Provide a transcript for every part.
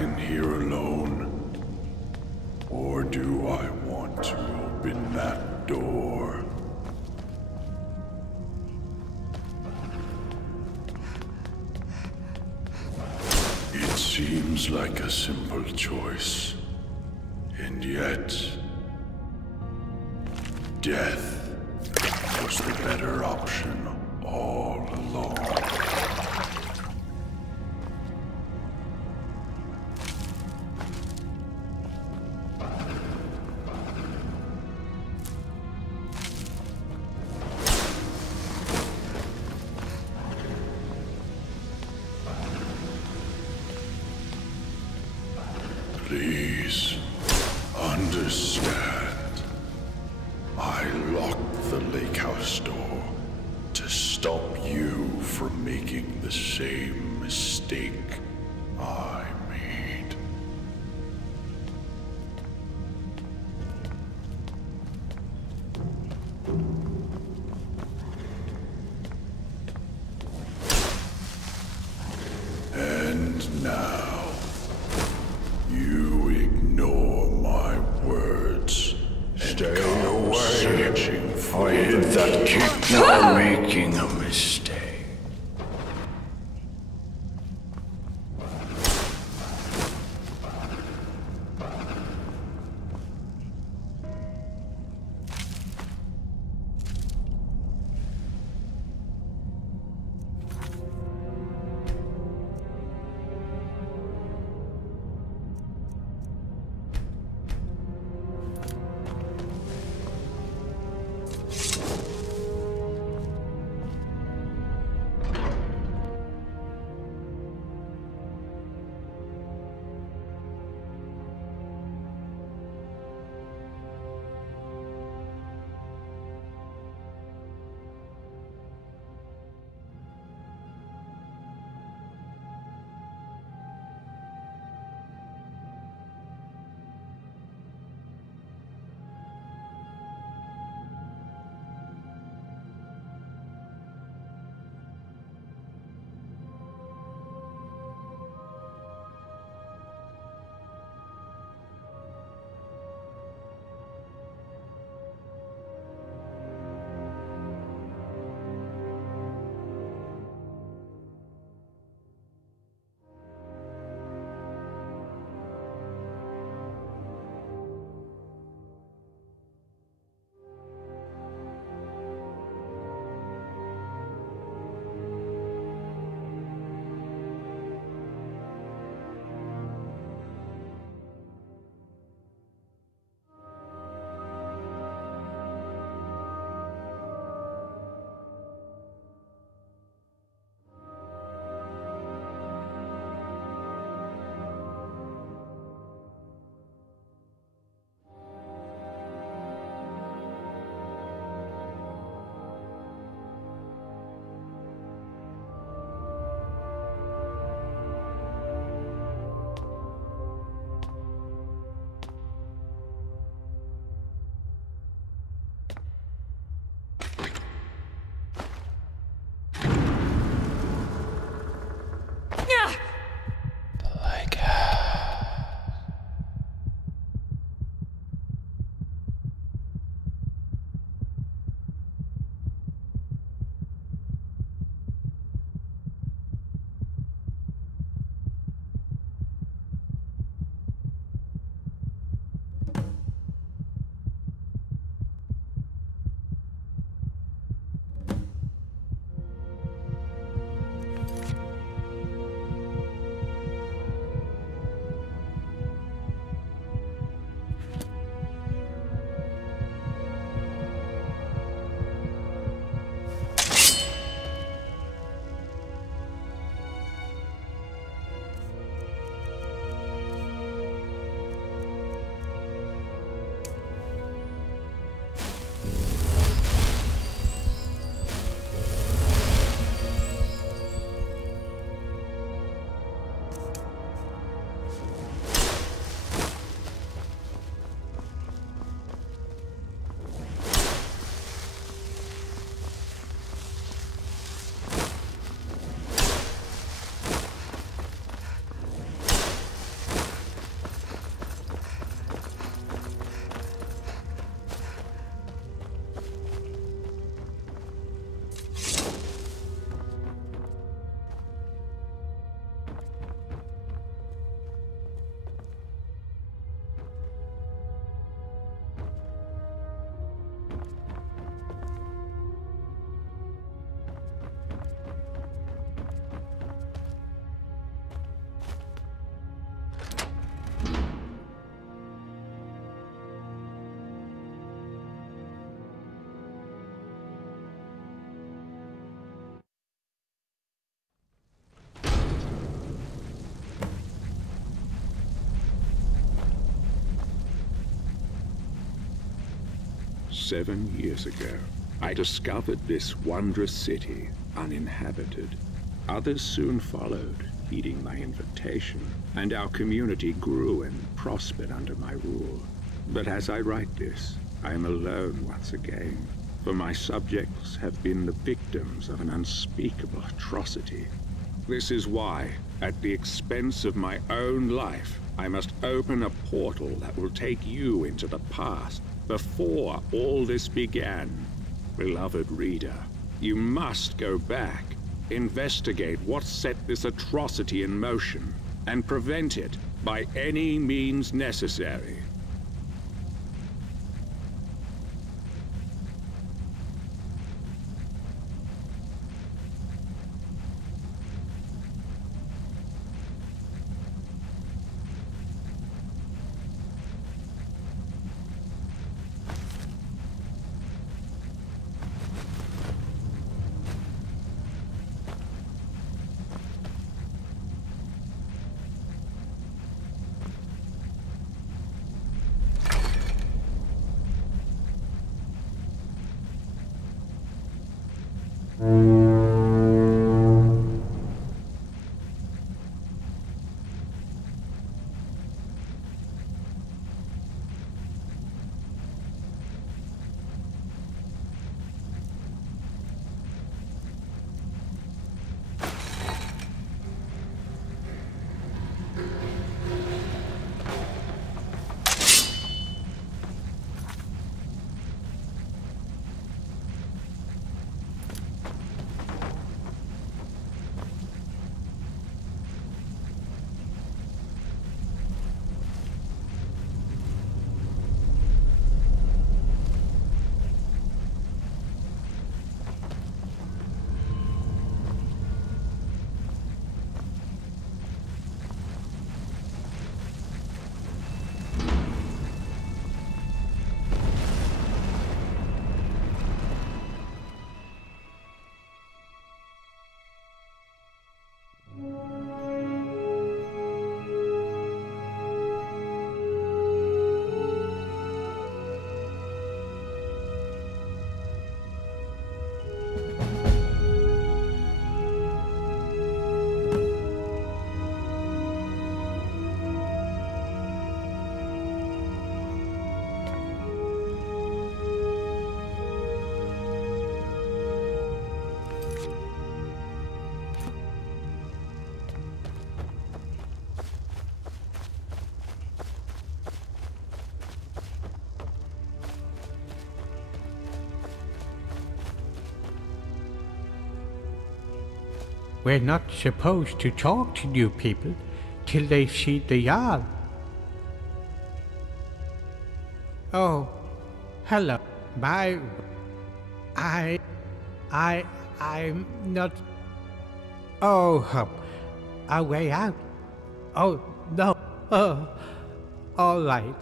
in here alone? Or do I want to open that door? It seems like a simple choice. And yet, death was the better option all along. Please, understand. I locked the lake house door to stop you from making the same mistake I made. And now, you ignore my words. Stay away. Searching for I hit that kick. You're making a mistake. 7 years ago, I discovered this wondrous city uninhabited. Others soon followed, heeding my invitation, and our community grew and prospered under my rule. But as I write this, I am alone once again, for my subjects have been the victims of an unspeakable atrocity. This is why, at the expense of my own life, I must open a portal that will take you into the past, before all this began. Beloved reader, you must go back, investigate what set this atrocity in motion, and prevent it by any means necessary. We're not supposed to talk to new people till they've seen the Jarl. Oh, hello. I'm not... Oh, a way out. Oh, no. Oh, all right.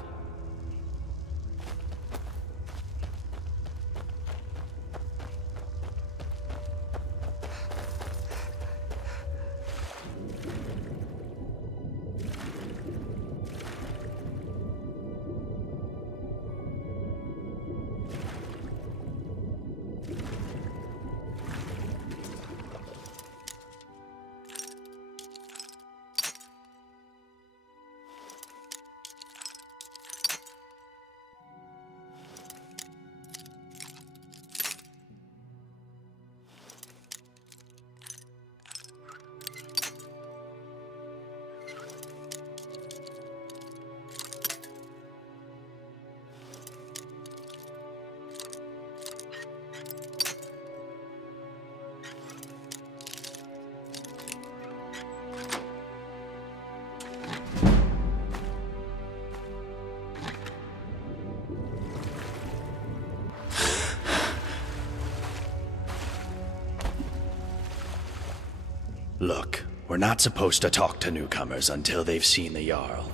Look, we're not supposed to talk to newcomers until they've seen the Jarl.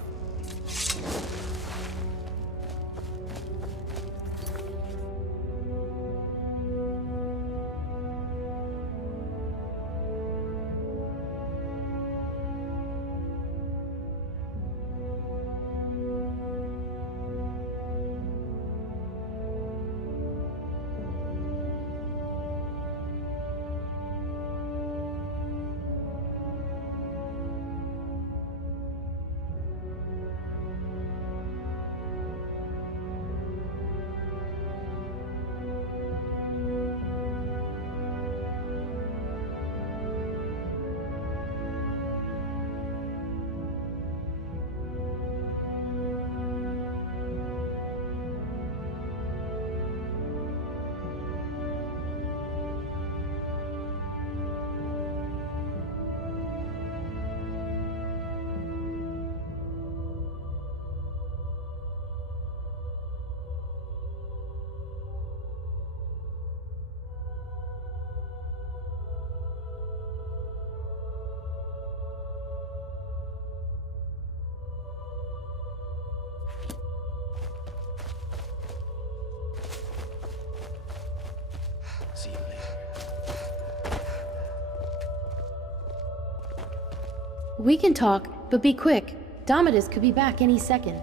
We can talk, but be quick. Domitus could be back any second.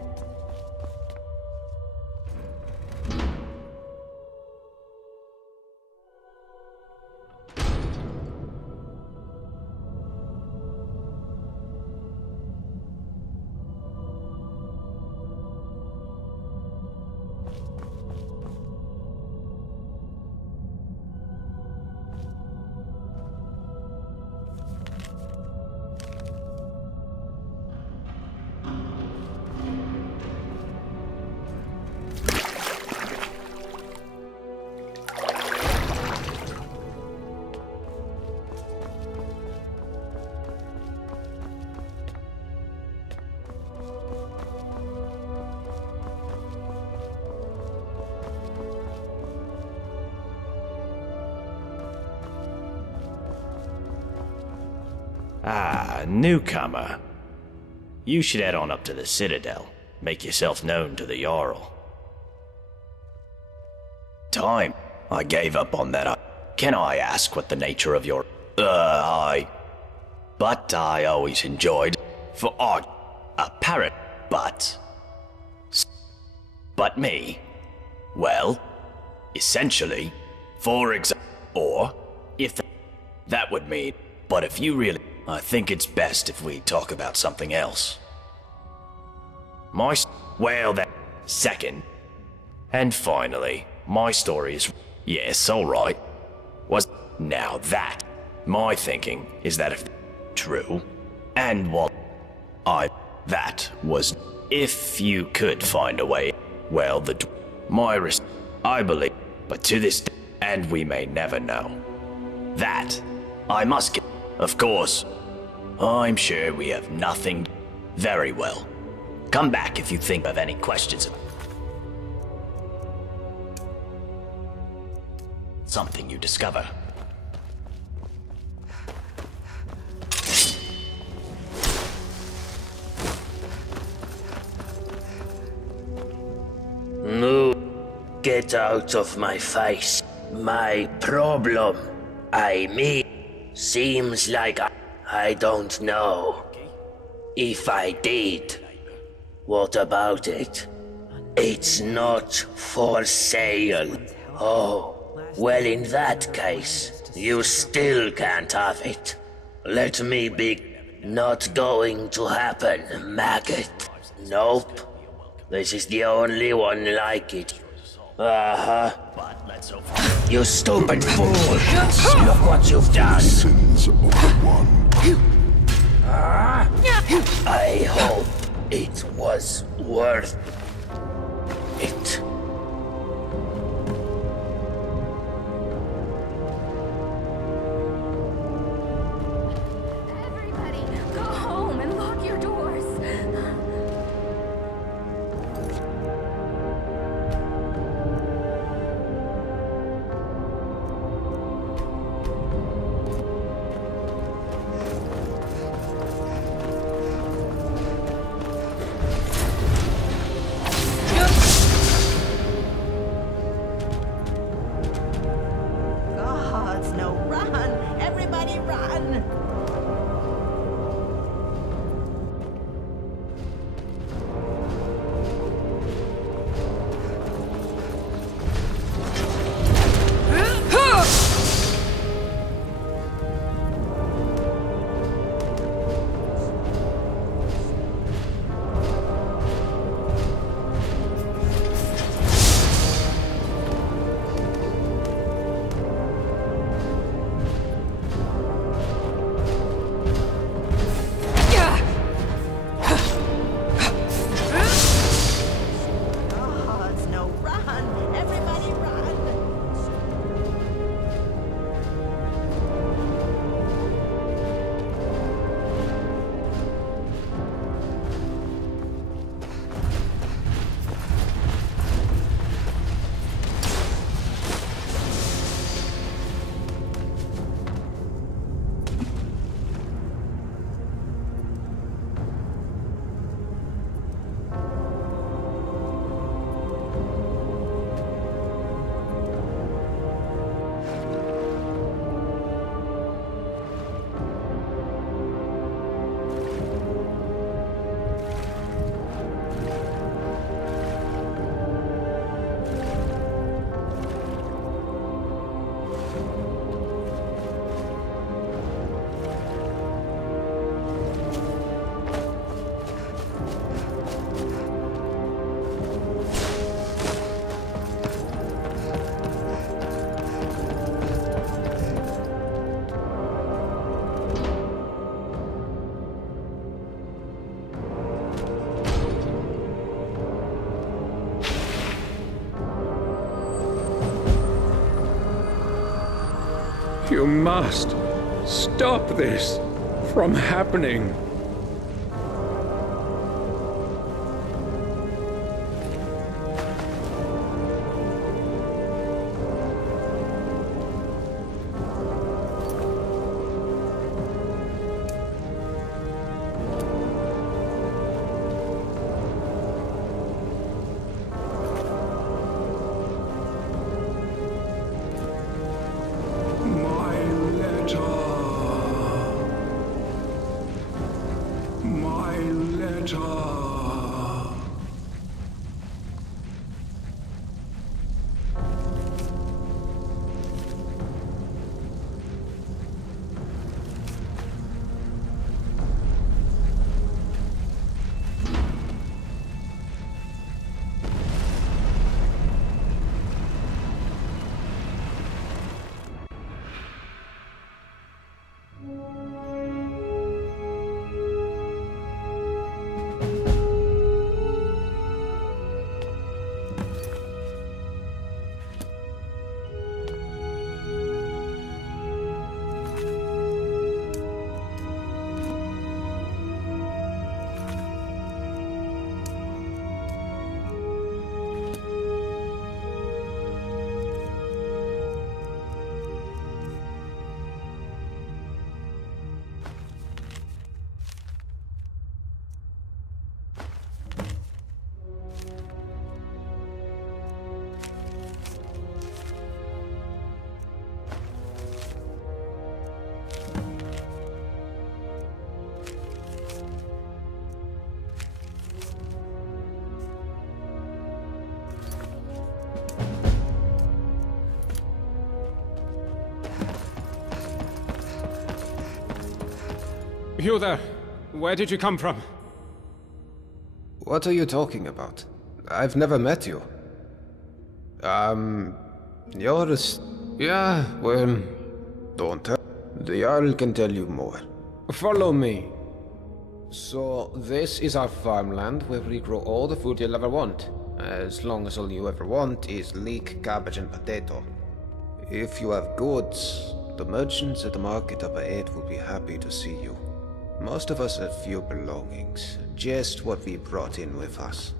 Ah, newcomer. You should head on up to the Citadel. Make yourself known to the Jarl. Time. I gave up on that. Can I ask what the nature of your... But I always enjoyed... For art... A parrot, but... But me? Well, essentially, for example... Or, if that would mean... But if you really... I think it's best if we talk about something else. Well then, second. And finally, my story is... Yes, alright. Was... Now that... My thinking is that if... True. And what... That was... If you could find a way... Well, I believe... But to this day... And we may never know. That... I must get... Of course. I'm sure we have nothing... Very well. Come back if you think of any questions. Something you discover. No, get out of my face. My problem, seems like I don't know. If I did, what about it? It's not for sale. Oh, well in that case, you still can't have it. Let me be. Not going to happen, maggot. Nope. This is the only one like it. Uh-huh. You stupid fool! Look what you've done! Sins of one. I hope it was worth it. Everybody, go home and lock your doors. You must stop this from happening. You there! Where did you come from? What are you talking about? I've never met you. You're a... Yeah, well... Don't tell. The Jarl can tell you more. Follow me. So, this is our farmland where we grow all the food you'll ever want. As long as all you ever want is leek, cabbage and potato. If you have goods, the merchants at the market up ahead will be happy to see you. Most of us have few belongings, just what we brought in with us.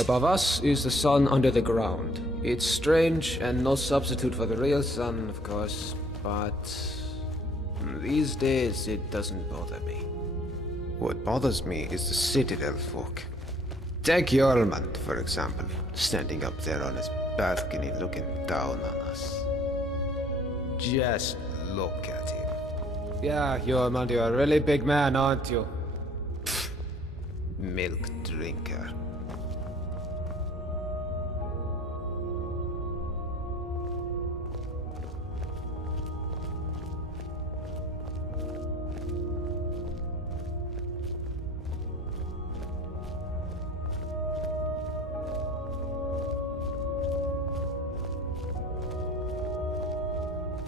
Above us is the sun under the ground. It's strange and no substitute for the real sun, of course, but these days it doesn't bother me. What bothers me is the Citadel folk. Take Jormund, for example, standing up there on his balcony looking down on us. Just look at him. Yeah, Jormund, you're a really big man, aren't you? Pfft. Milk drinker.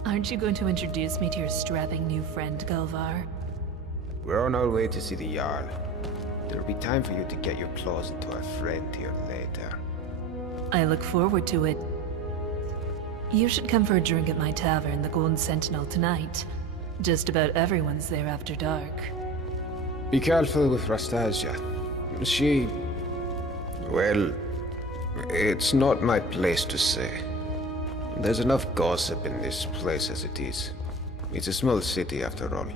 Aren't you going to introduce me to your strapping new friend, Galvar? We're on our way to see the Jarl. There'll be time for you to get your claws into our friend here later. I look forward to it. You should come for a drink at my tavern, the Golden Sentinel, tonight. Just about everyone's there after dark. Be careful with Rastasia. She... well... it's not my place to say. There's enough gossip in this place as it is. It's a small city after all.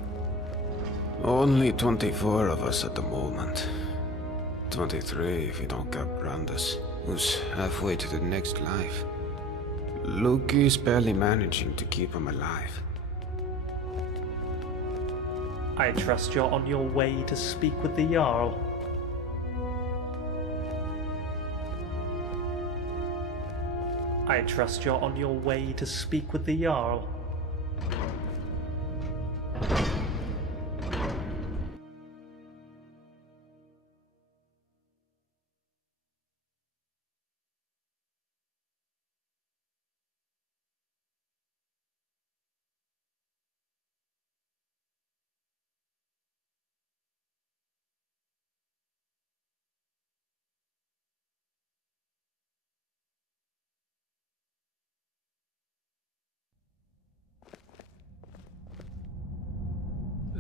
Only 24 of us at the moment. 23 if you don't count Brandus, who's halfway to the next life. Luke is barely managing to keep him alive. I trust you're on your way to speak with the Jarl. I trust you're on your way to speak with the Jarl.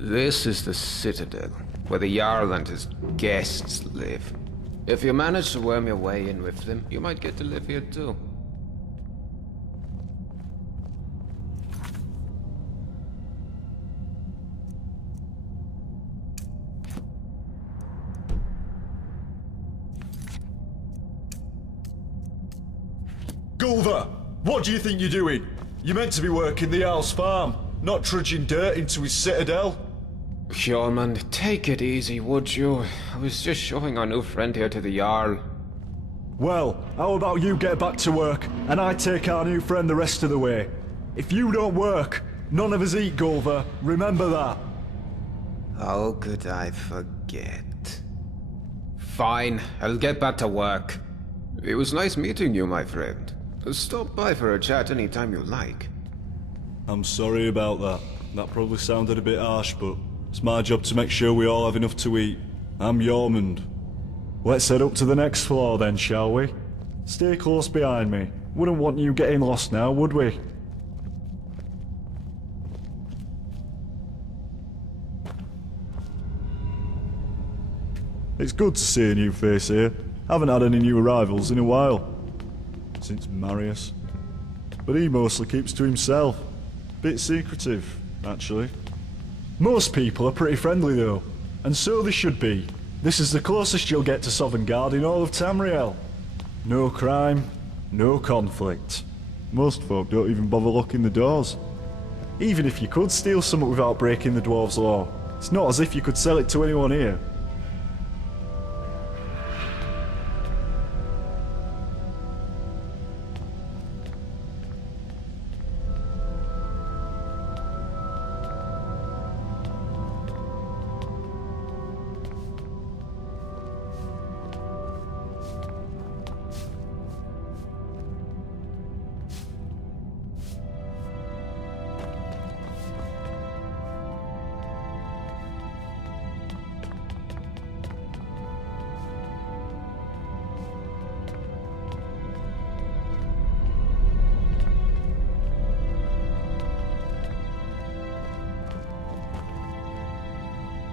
This is the Citadel, where the Jarl and his guests live. If you manage to worm your way in with them, you might get to live here too. Gulver, what do you think you're doing? You're meant to be working the Jarl's farm, not trudging dirt into his citadel. Hjormund, take it easy, would you? I was just showing our new friend here to the Jarl. Well, how about you get back to work, and I take our new friend the rest of the way? If you don't work, none of us eat, Gulver. Remember that. How could I forget? Fine, I'll get back to work. It was nice meeting you, my friend. Stop by for a chat anytime you like. I'm sorry about that. That probably sounded a bit harsh, but it's my job to make sure we all have enough to eat. I'm Hjormund. Let's head up to the next floor then, shall we? Stay close behind me. Wouldn't want you getting lost now, would we? It's good to see a new face here. Haven't had any new arrivals in a while. Since Marius. But he mostly keeps to himself. Bit secretive, actually. Most people are pretty friendly though, and so they should be. This is the closest you'll get to Sovngarde in all of Tamriel. No crime, no conflict. Most folk don't even bother locking the doors. Even if you could steal something without breaking the dwarves' law, it's not as if you could sell it to anyone here.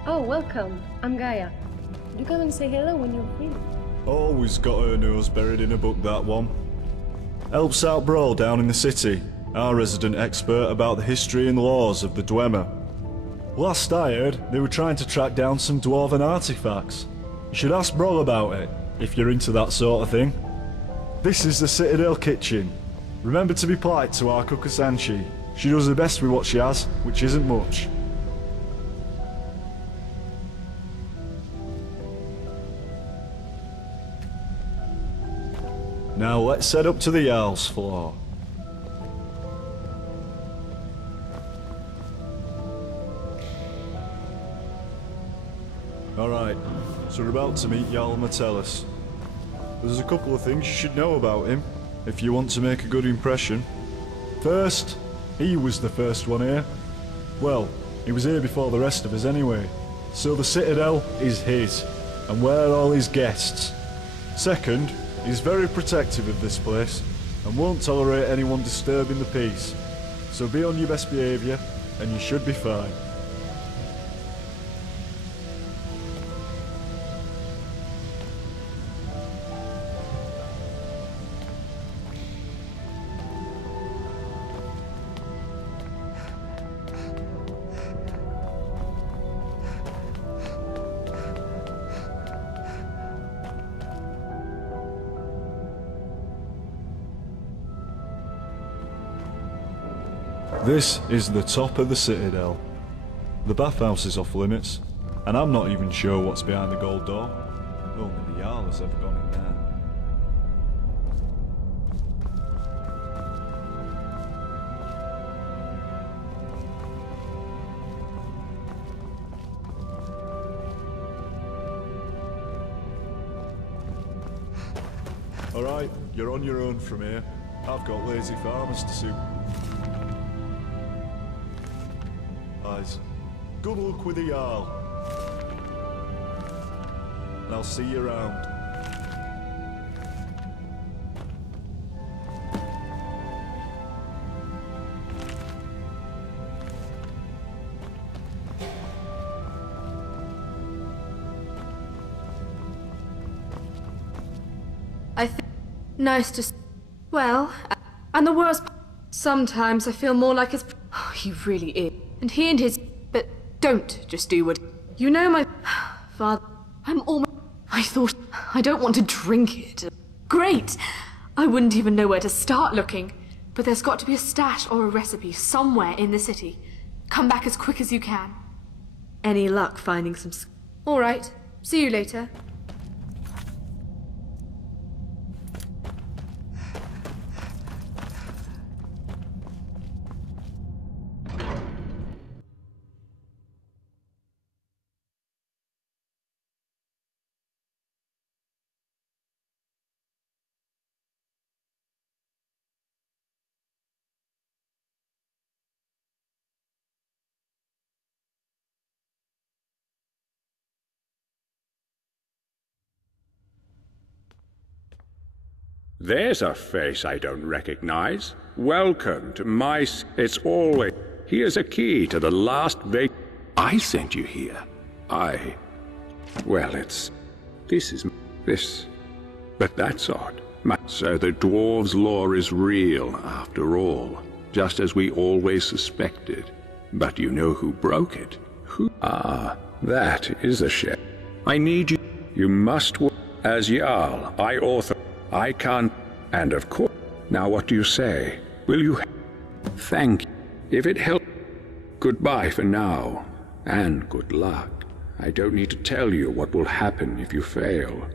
Oh, welcome. I'm Gaia. Do come and say hello when you're free. Always got her nose buried in a book, that one. Helps out Brawl down in the city, our resident expert about the history and laws of the Dwemer. Last I heard, they were trying to track down some dwarven artifacts. You should ask Brawl about it, if you're into that sort of thing. This is the Citadel kitchen. Remember to be polite to our cook Asanshi. She does her best with what she has, which isn't much. Now let's head up to the Jarl's floor. Alright, so we're about to meet Jarl Metellus. There's a couple of things you should know about him, if you want to make a good impression. First, he was the first one here. Well, he was here before the rest of us anyway. So the Citadel is his, and we're all his guests. Second, he's very protective of this place, and won't tolerate anyone disturbing the peace. So be on your best behaviour, and you should be fine. This is the top of the Citadel. The bathhouse is off limits, and I'm not even sure what's behind the gold door. Only the Jarl has ever gone in there. Alright, you're on your own from here. I've got lazy farmers to suit. Good luck with the Jarl. And I'll see you around. I think nice to. Well, and the worst. Sometimes I feel more like his. Oh, he really is, and he and his. But don't just do what. You know my father. I'm almost. I thought I don't want to drink it. Great. I wouldn't even know where to start looking. But there's got to be a stash or a recipe somewhere in the city. Come back as quick as you can. Any luck finding some. All right. See you later. There's a face I don't recognize. Welcome to my... It's always... Here's a key to the last I sent you here. Well, it's... This. But that's odd. So the dwarves' lore is real, after all. Just as we always suspected. But you know who broke it? Who? Ah, that is a shame. I need you. You must work as Jarl. I can't, and of course. Now what do you say? Will you? Thank you. If it helps, goodbye for now, and good luck. I don't need to tell you what will happen if you fail.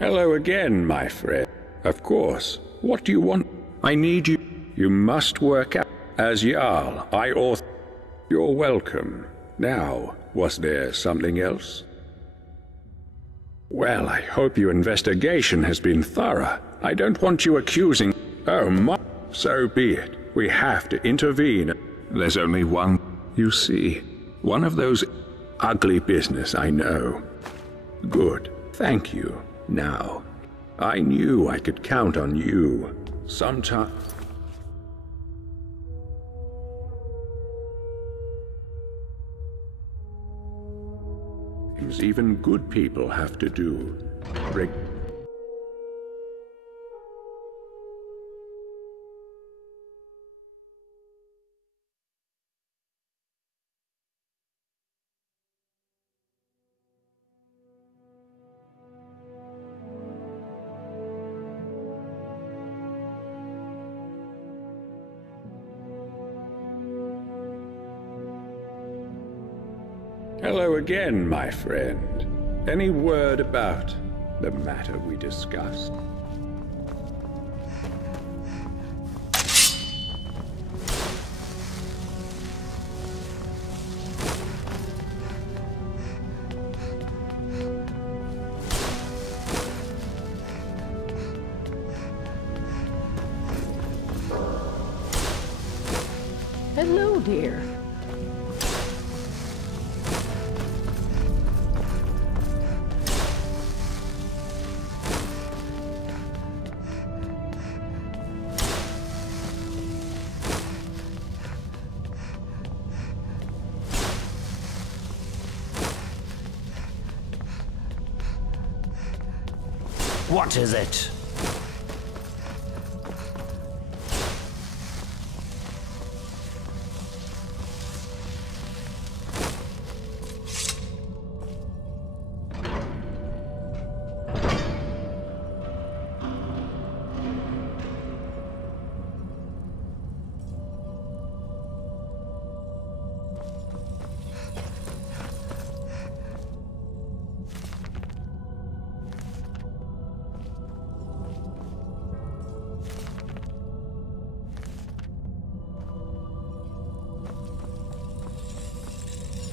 Hello again, my friend. Of course. What do you want? I need you. You must work out. As Jarl, You're welcome. Now, was there something else? Well, I hope your investigation has been thorough. I don't want you accusing... Oh my... So be it. We have to intervene. There's only one... You see, one of those... Ugly business, I know. Good. Thank you. Now, I knew I could count on you. Sometime... Even good people have to do. Hello again, my friend. Any word about the matter we discussed? Hello, dear. What is it?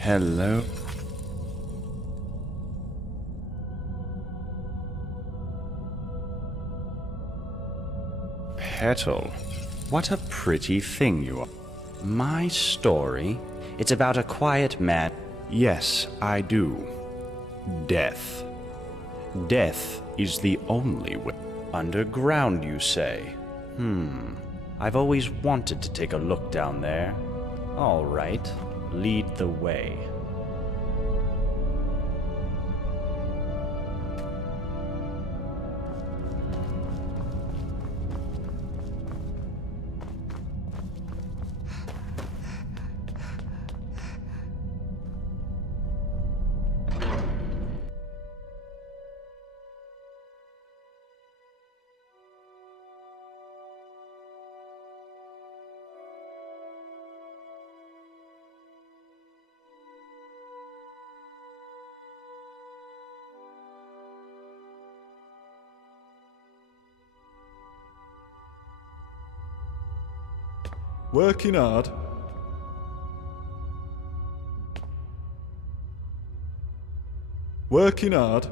Hello? Petal, what a pretty thing you are. My story? It's about a quiet man. Yes, I do. Death. Death is the only way. Underground, you say? I've always wanted to take a look down there. All right, lead the way. Working hard? Working hard?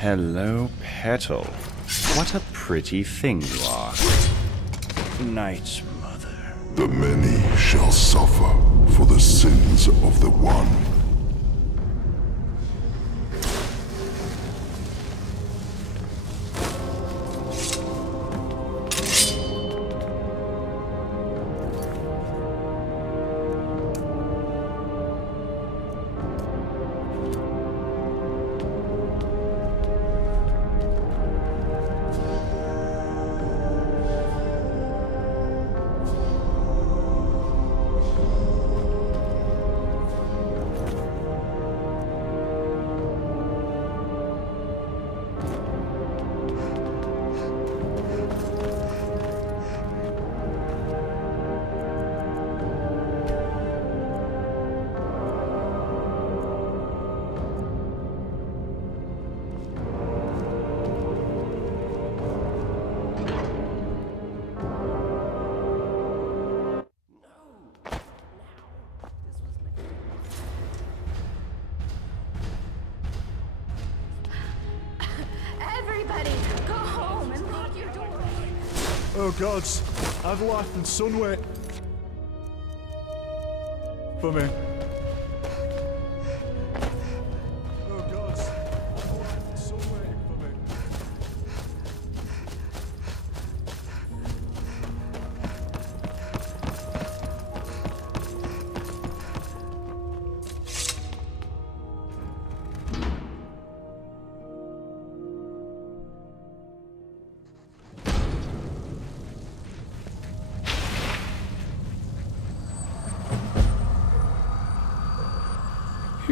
Hello, Petal. What a pretty thing you are. Night's mother. The many shall suffer for the sins of the one. Oh gods, I've life and sun wait for me. Oh gods, I've life and sun waiting for me.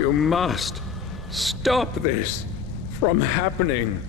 You must stop this from happening.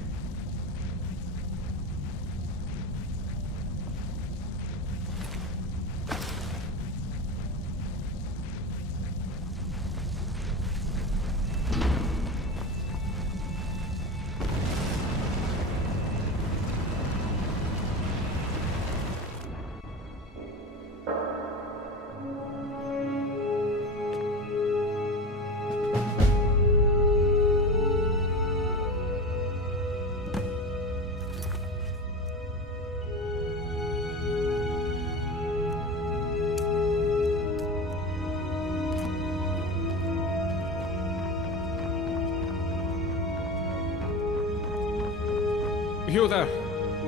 You there?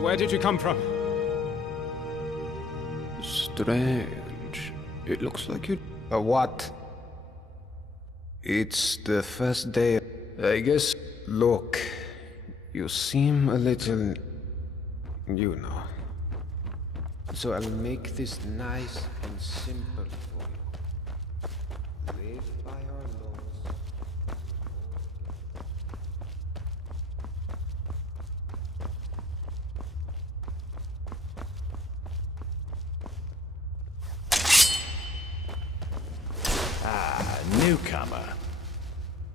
Where did you come from? Strange. It looks like you... what? It's the first day. I guess... Look, you seem a little... you know. So I'll make this nice and simple for you. Live by our laws. Newcomer.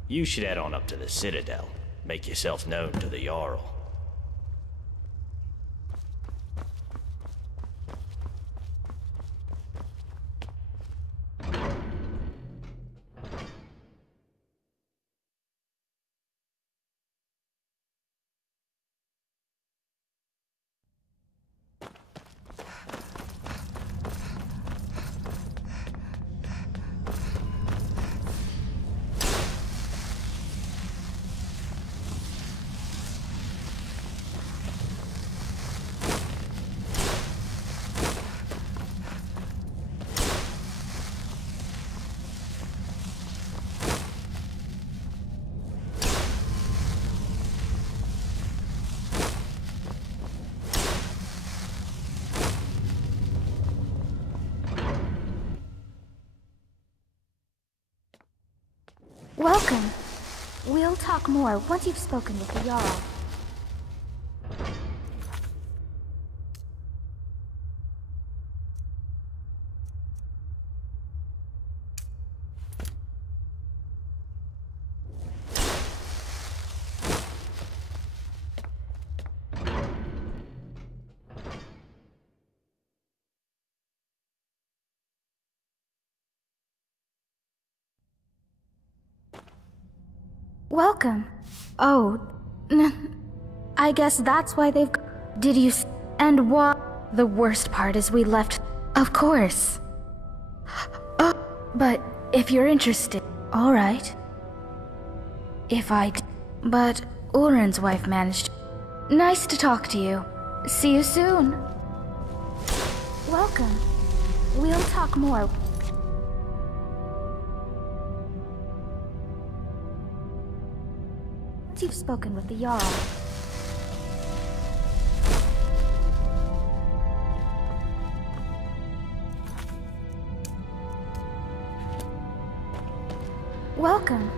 You should head on up to the Citadel. Make yourself known to the Jarl. Welcome. We'll talk more once you've spoken with the Jarl. Welcome. Oh, I guess that's why they've... Did you... And what? The worst part is we left... Of course. But if you're interested... Alright. If I... But Ulrin's wife managed... Nice to talk to you. See you soon. Welcome. We'll talk more. You've spoken with the Jarl. Welcome.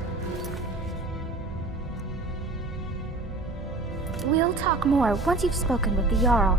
We'll talk more once you've spoken with the Jarl.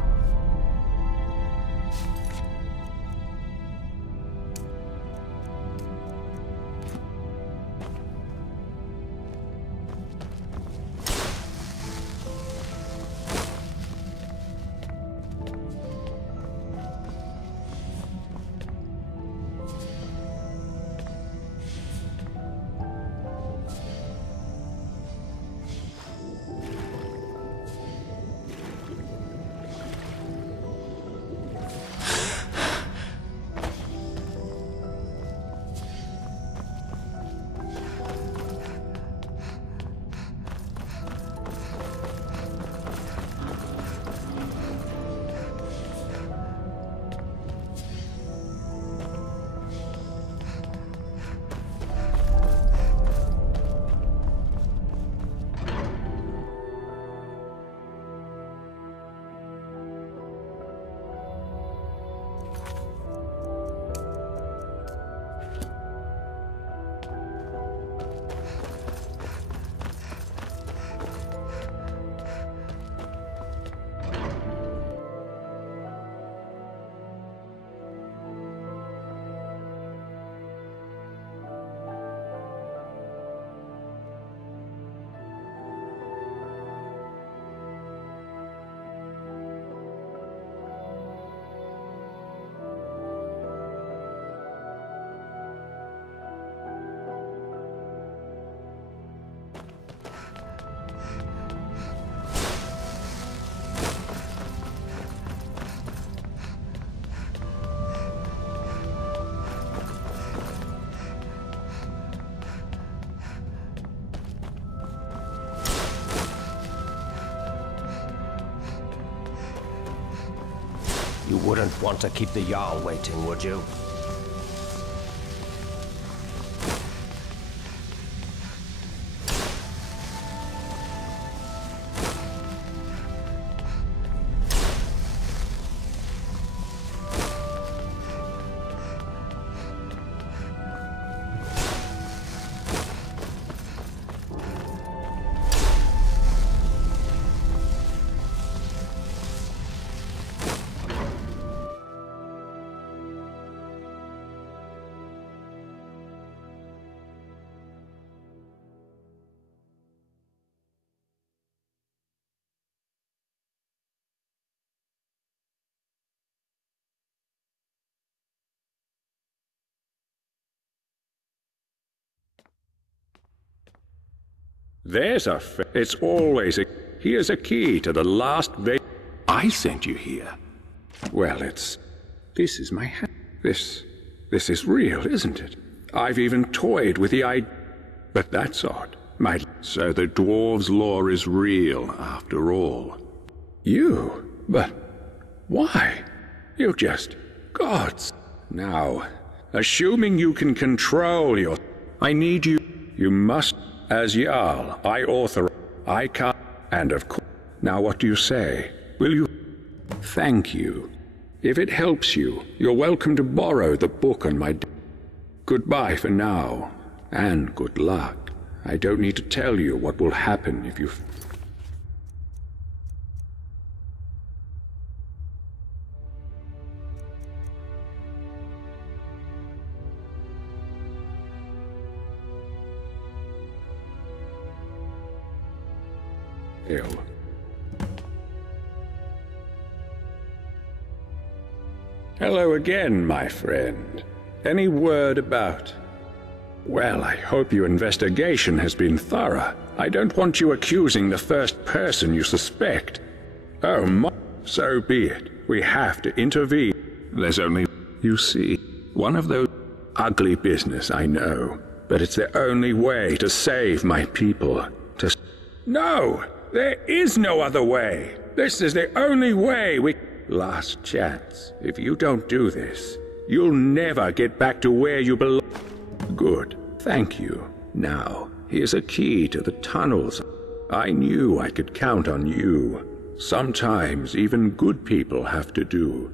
You wouldn't want to keep the Jarl waiting, would you? There's a it's always a... Here's a key to the last I sent you here. Well, this is my hand. This is real, isn't it? I've even toyed with the idea. But that's odd. So the dwarves' lore is real, after all. But why? You're just gods. Now, assuming you can control your... I need you. You must... As Jarl, I can't, and of course. Now what do you say? Will you? Thank you. If it helps you, you're welcome to borrow the book on my... Goodbye for now, and good luck. I don't need to tell you what will happen if you... Hello again, my friend. Any word about... Well, I hope your investigation has been thorough. I don't want you accusing the first person you suspect. Oh, so be it. We have to intervene. There's only... You see, one of those... Ugly business, I know. But it's the only way to save my people. No! There is no other way! This is the only way we... Last chance. If you don't do this, you'll never get back to where you belong. Good. Thank you. Now, here's a key to the tunnels. I knew I could count on you. Sometimes even good people have to do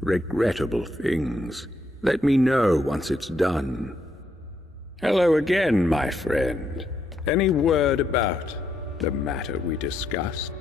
regrettable things. Let me know once it's done. Hello again, my friend. Any word about the matter we discussed?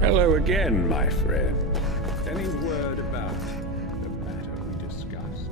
Hello again, my friend. Any word about the matter we discussed?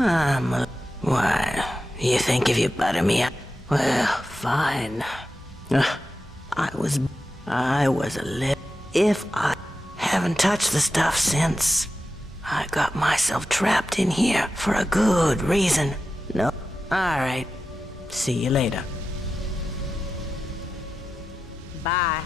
Why, you think if you butter me up? Well, fine. I was a little... If I haven't touched the stuff since, I got myself trapped in here for a good reason. No? Alright. See you later. Bye.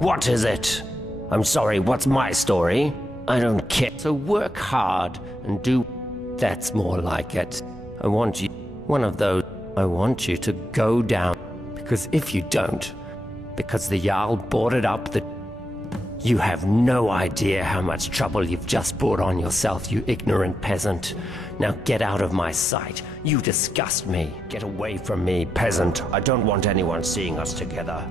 What is it? I'm sorry, what's my story? I don't care. So work hard and do... That's more like it. I want you... One of those... I want you to go down. Because if you don't... Because the Jarl boarded up the... You have no idea how much trouble you've just brought on yourself, you ignorant peasant. Now get out of my sight. You disgust me. Get away from me, peasant. I don't want anyone seeing us together.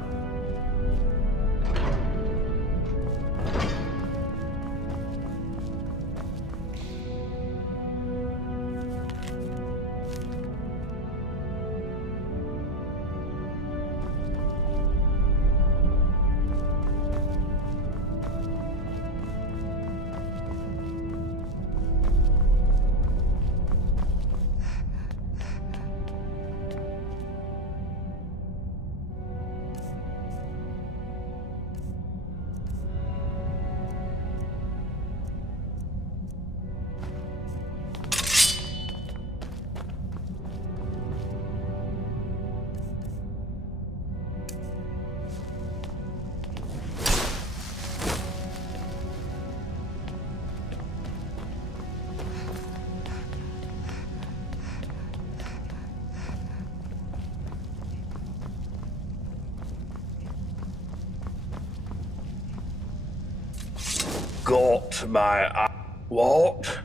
Got my... What?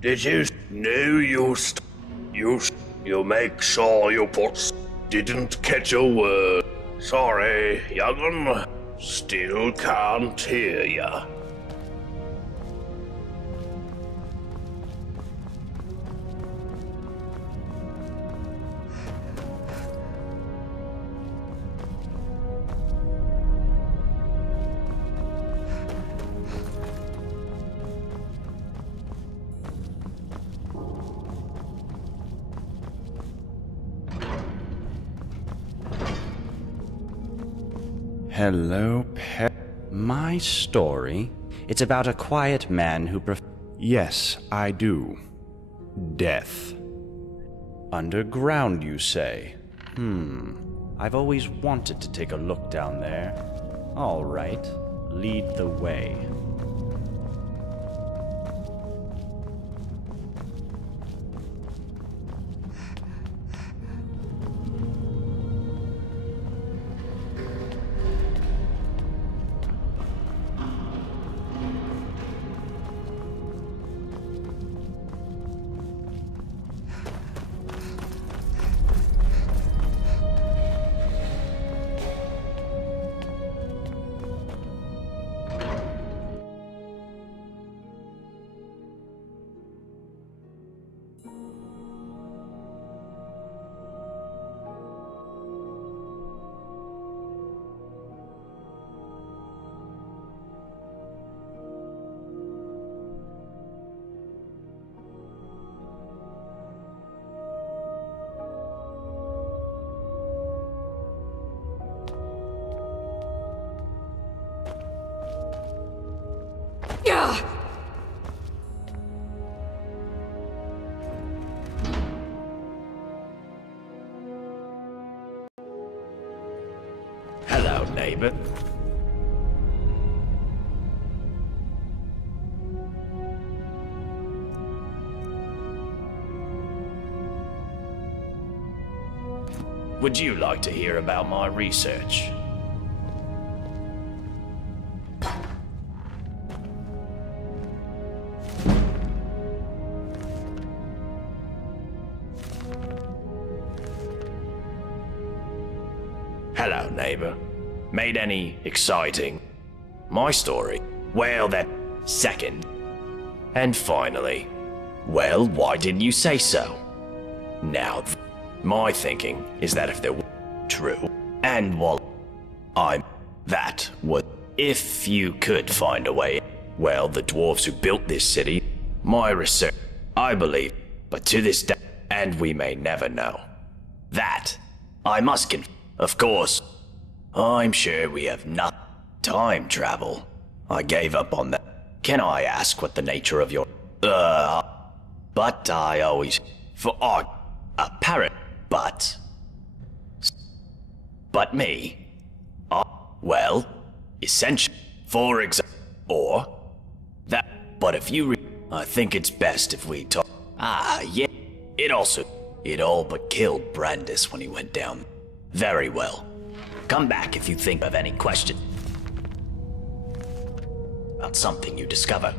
Did you... No, you make sure you put... Didn't catch a word. Sorry, young'un. Still can't hear ya. Hello, My story? It's about a quiet man who Yes, I do. Death. Underground, you say? I've always wanted to take a look down there. All right, lead the way. Hello, neighbor. Would you like to hear about my research? Hello, neighbor. Made any exciting? My story? Well, that second. And finally, well, why didn't you say so? Now, my thinking is that if they're true, and while that would, if you could find a way, well, the dwarves who built this city, my research, I believe, but to this day, and we may never know. That, I must of course, I'm sure we have not time travel. I gave up on that. Can I ask what the nature of your, but I always, for a parrot, but me, well, essentially, for example, or that, but if you I think it's best if we talk. Yeah, it all but killed Brandis when he went down. Very well. Come back if you think of any question about something you discover.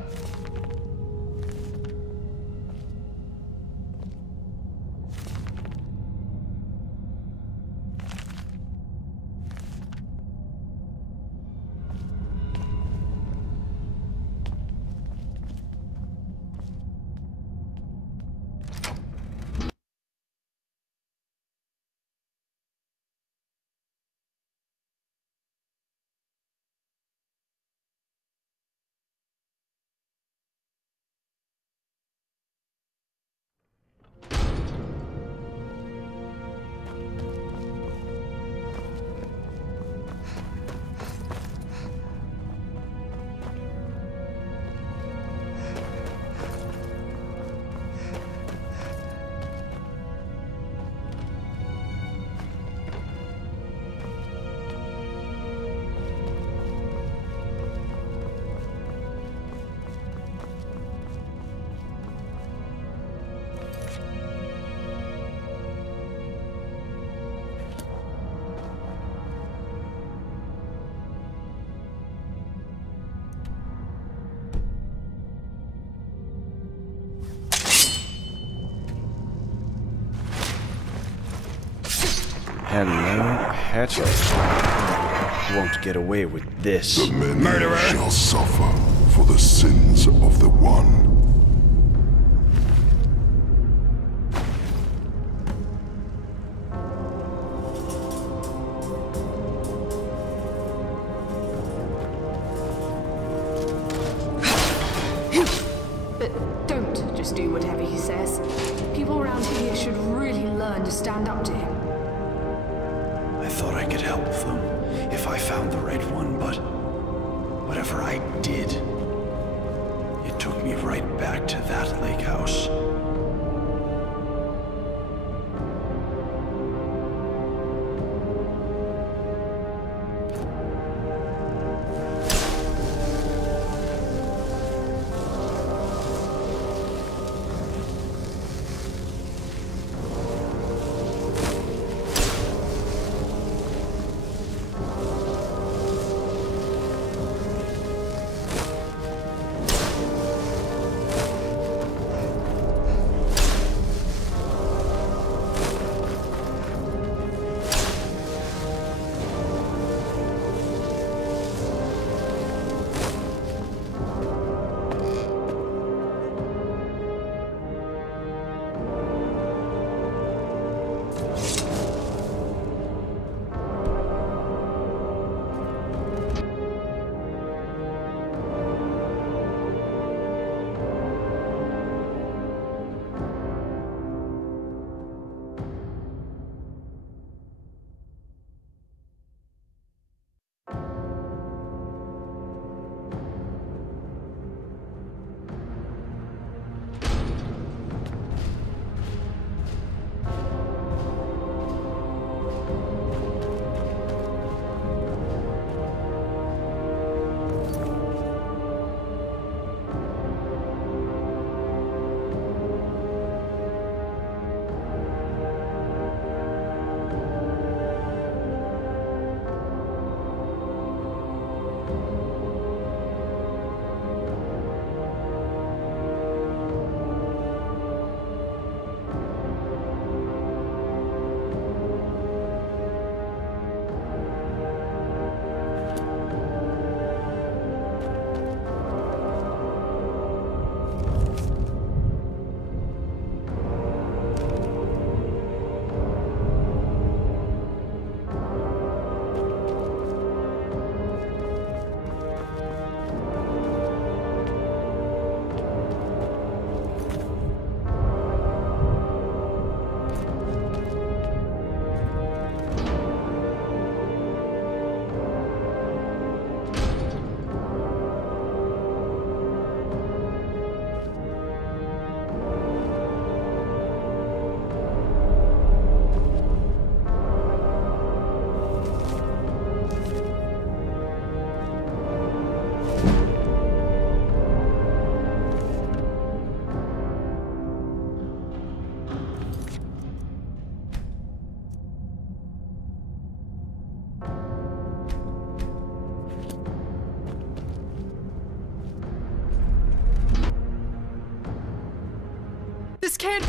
Hello, Petra. Won't get away with this. The many shall suffer for the sins of the one. But don't just do whatever he says. People around here should really learn to stand up to him. I thought I could help them if I found the right one, but whatever I did, it took me right back to that lake house.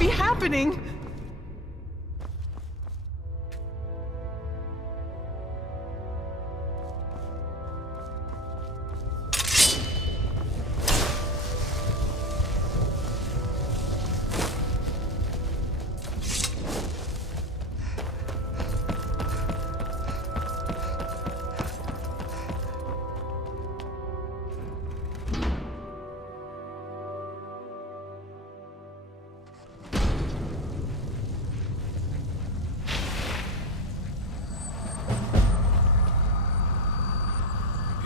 be happening!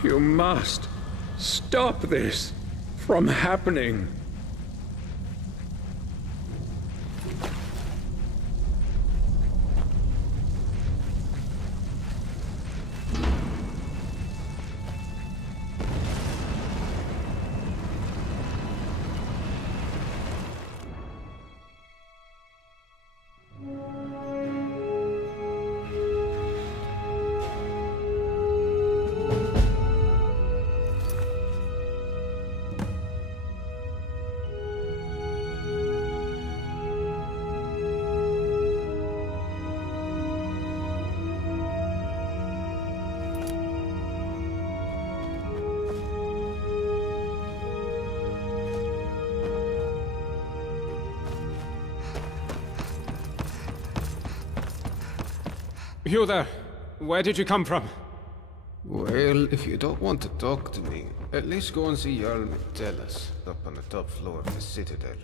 You must stop this from happening. You there. Where did you come from? Well, if you don't want to talk to me, at least go and see Jarl Metellus up on the top floor of the Citadel.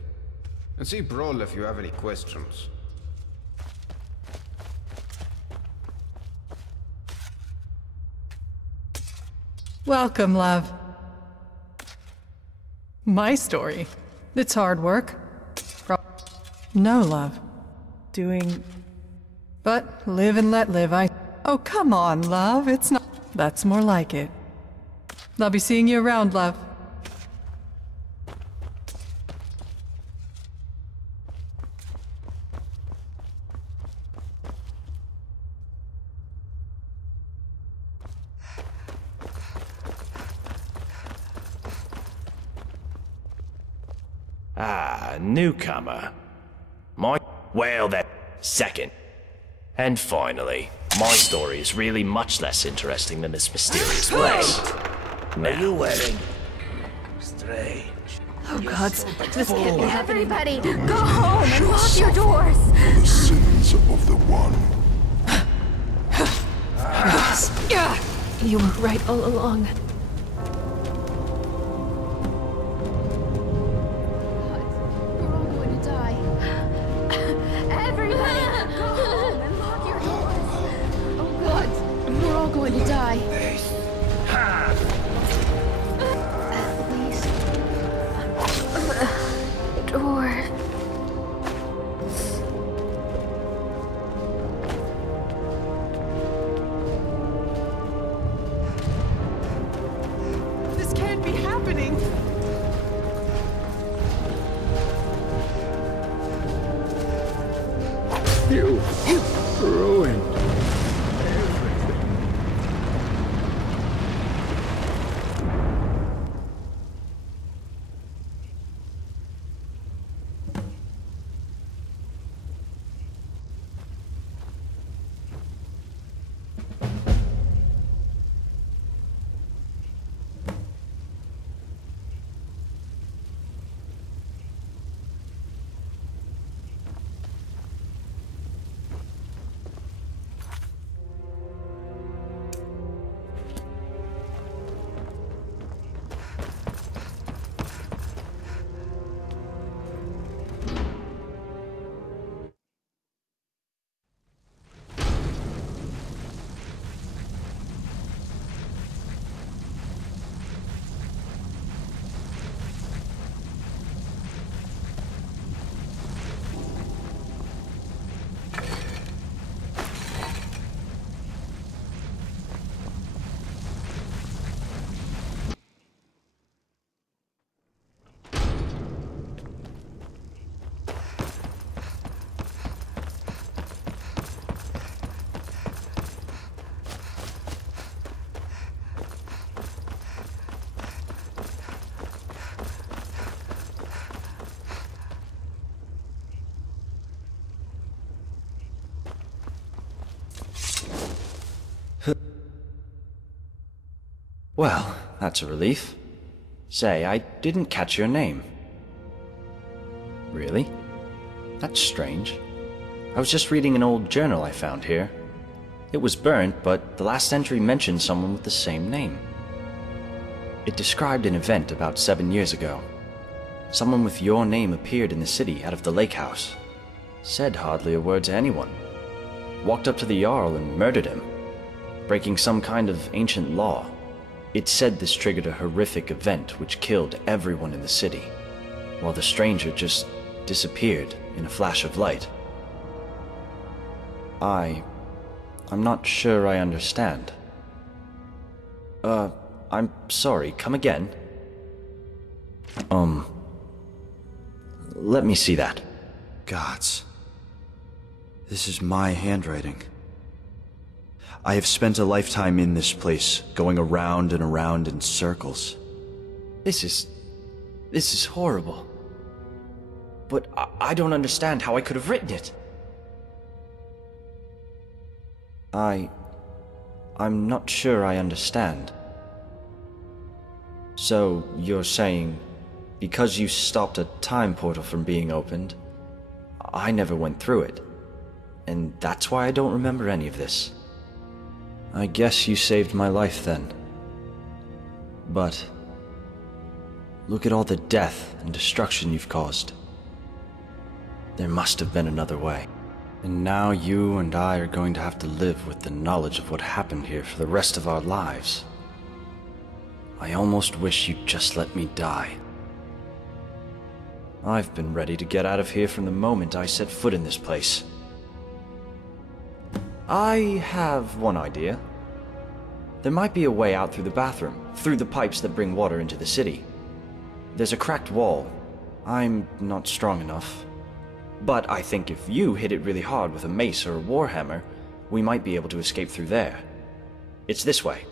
And see Brawl if you have any questions. Welcome, love. My story. It's hard work. No, love. Doing... But live and let live, Oh, come on, love. It's not... That's more like it. I'll be seeing you around, love. Ah, newcomer. Well, that second. And finally, my story is really much less interesting than this mysterious place. Are you wearing? Strange. Oh God, this can't be happening. Everybody, go home and lock your doors. The sins of the one. You were right all along. We're all going to die. Everybody, go home and lock your doors. Oh God, we're all going to die. At least... door... This can't be happening! You ruined Well, that's a relief. Say, I didn't catch your name. Really? That's strange. I was just reading an old journal I found here. It was burnt, but the last entry mentioned someone with the same name. It described an event about 7 years ago. Someone with your name appeared in the city out of the lake house. Said hardly a word to anyone. Walked up to the Jarl and murdered him, breaking some kind of ancient law. It said this triggered a horrific event which killed everyone in the city, while the stranger just disappeared in a flash of light. I'm not sure I understand. I'm sorry, come again? Let me see that. Gods. This is my handwriting. I have spent a lifetime in this place, going around and around in circles. This is horrible. But I don't understand how I could have written it. I'm not sure I understand. So, you're saying, because you stopped a time portal from being opened, I never went through it, and that's why I don't remember any of this. I guess you saved my life then. But look at all the death and destruction you've caused. There must have been another way. And now you and I are going to have to live with the knowledge of what happened here for the rest of our lives. I almost wish you'd just let me die. I've been ready to get out of here from the moment I set foot in this place. I have one idea. There might be a way out through the bathroom, through the pipes that bring water into the city. There's a cracked wall. I'm not strong enough. But I think if you hit it really hard with a mace or a warhammer, we might be able to escape through there. It's this way.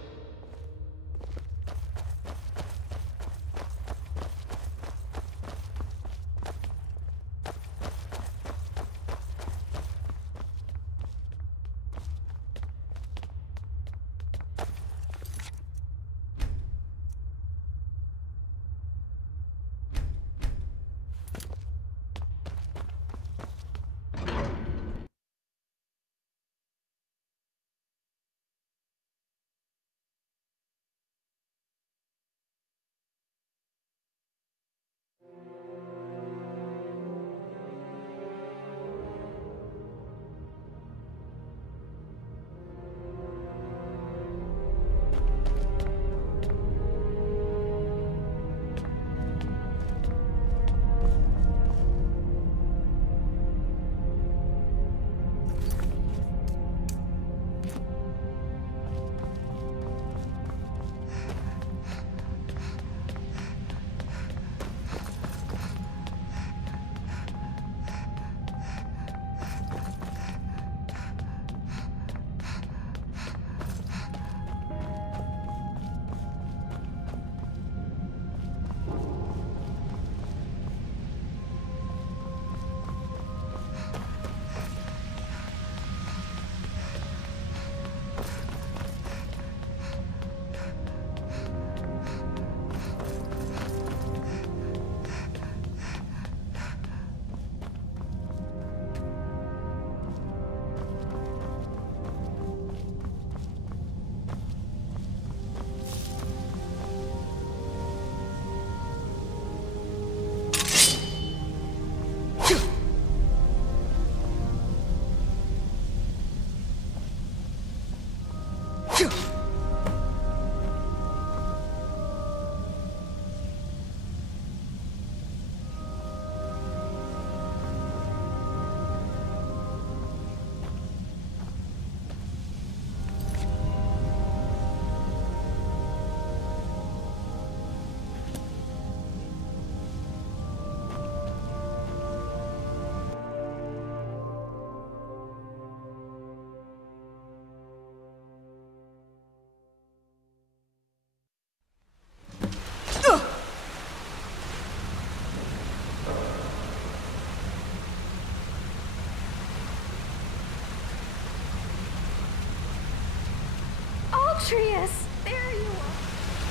Atreus! There you are!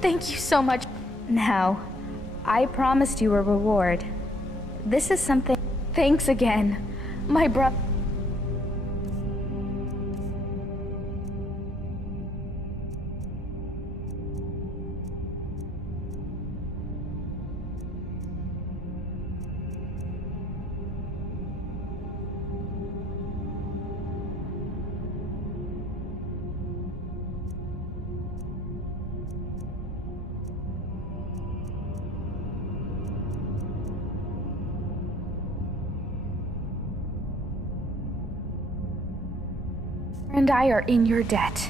Thank you so much. Now, I promised you a reward. This is something... Thanks again. My bro... and I are in your debt.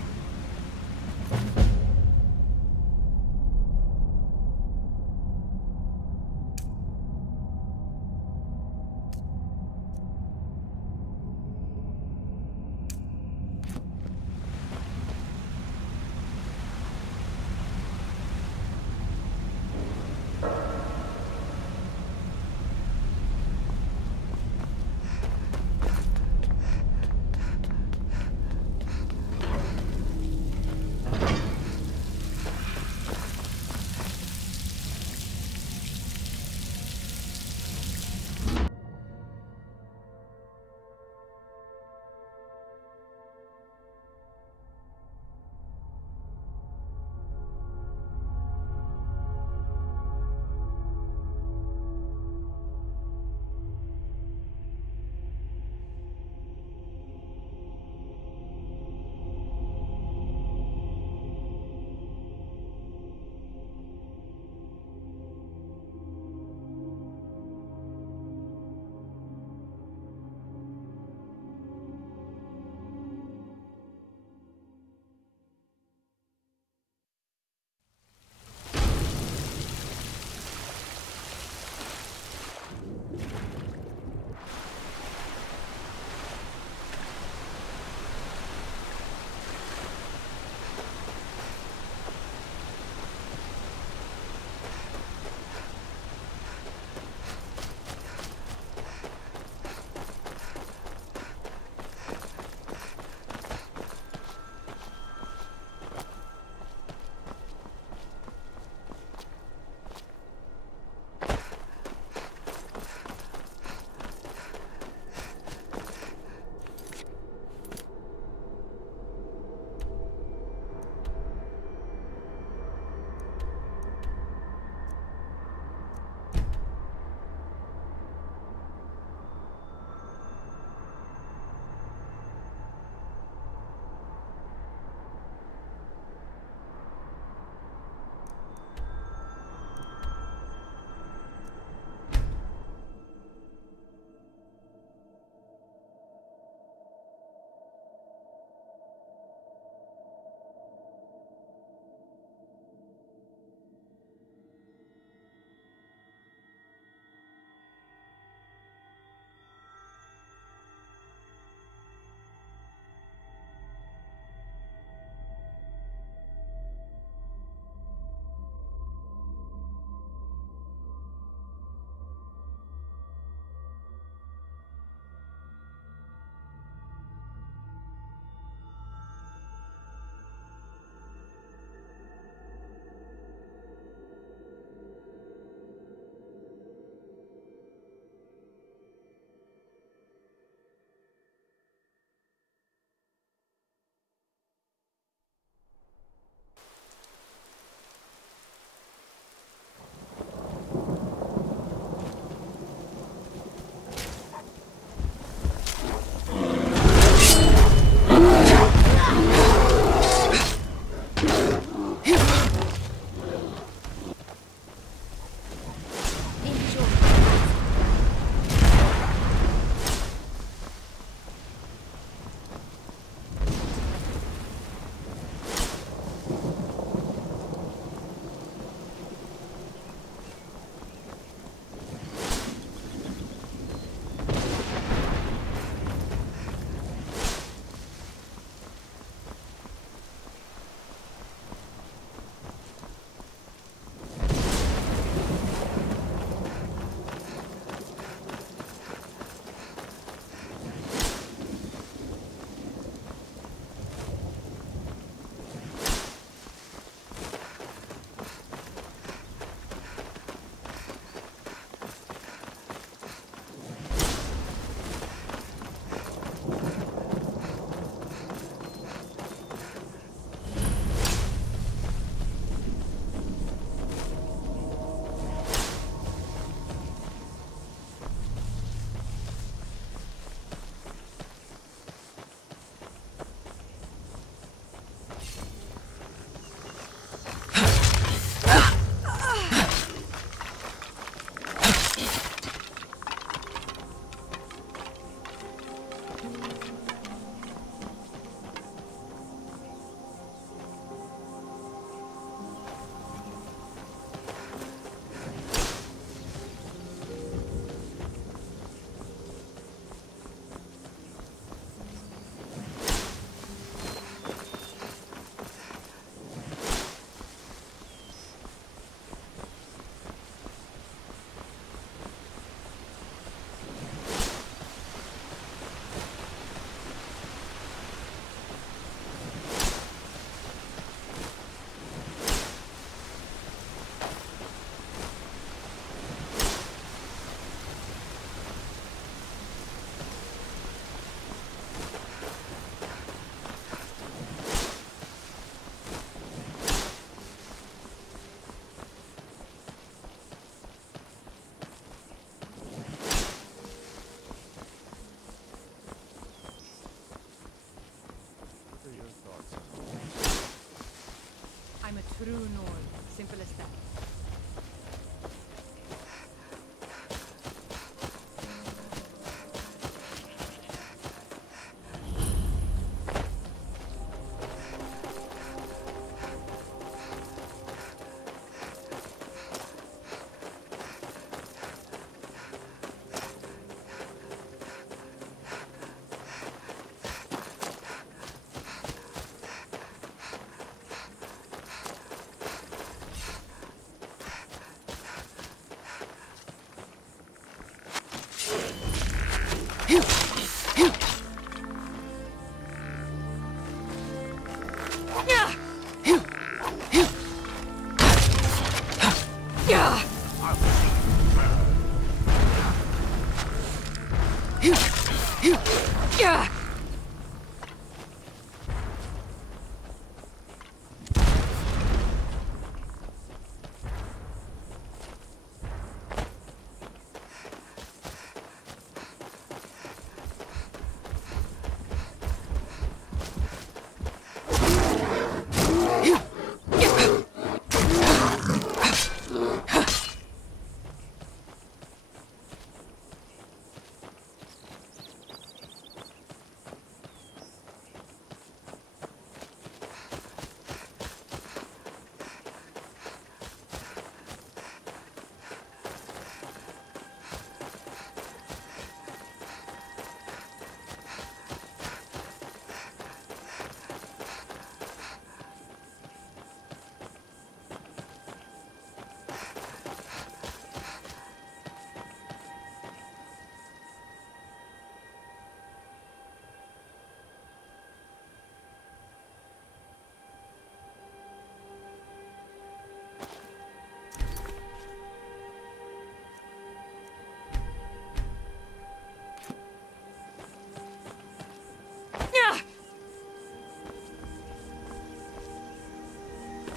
Brunor. Simple as that.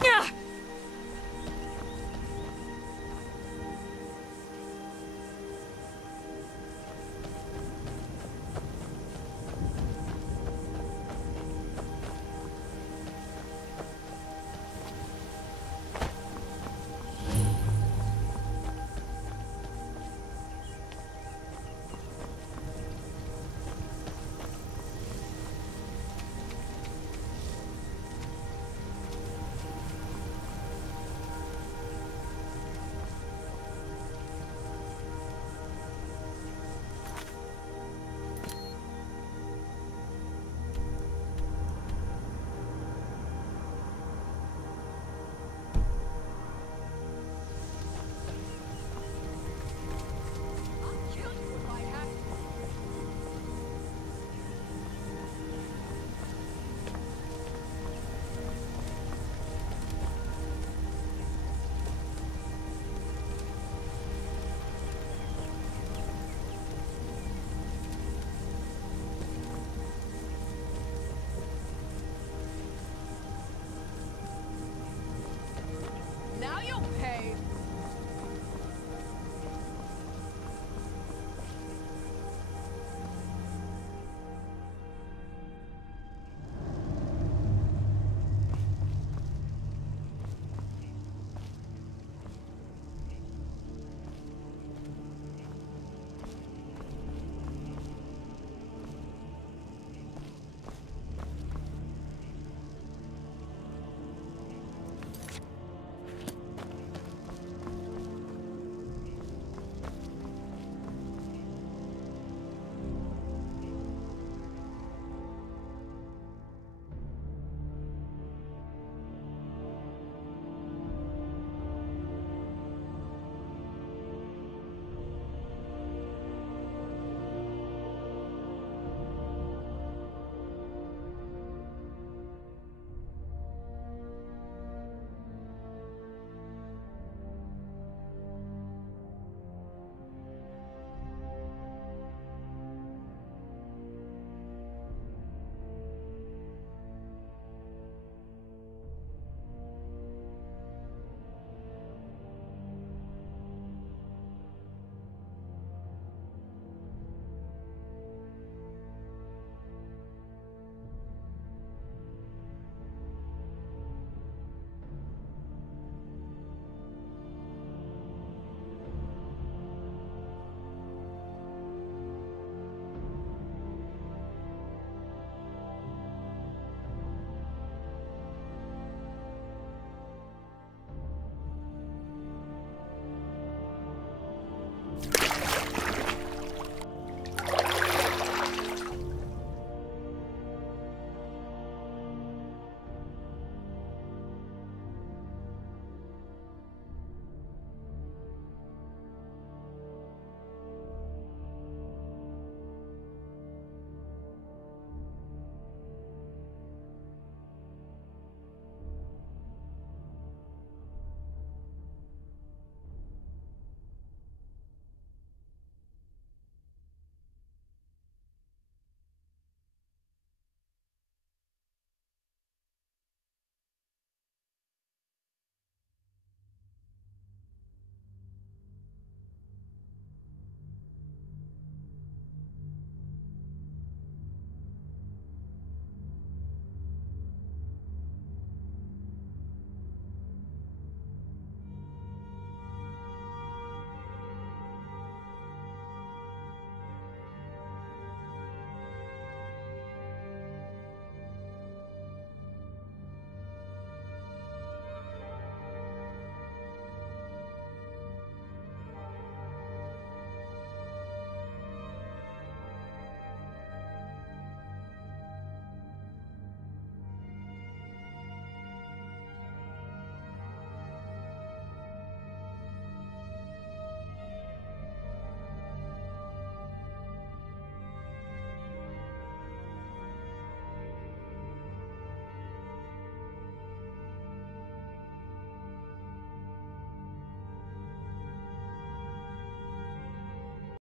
Yeah!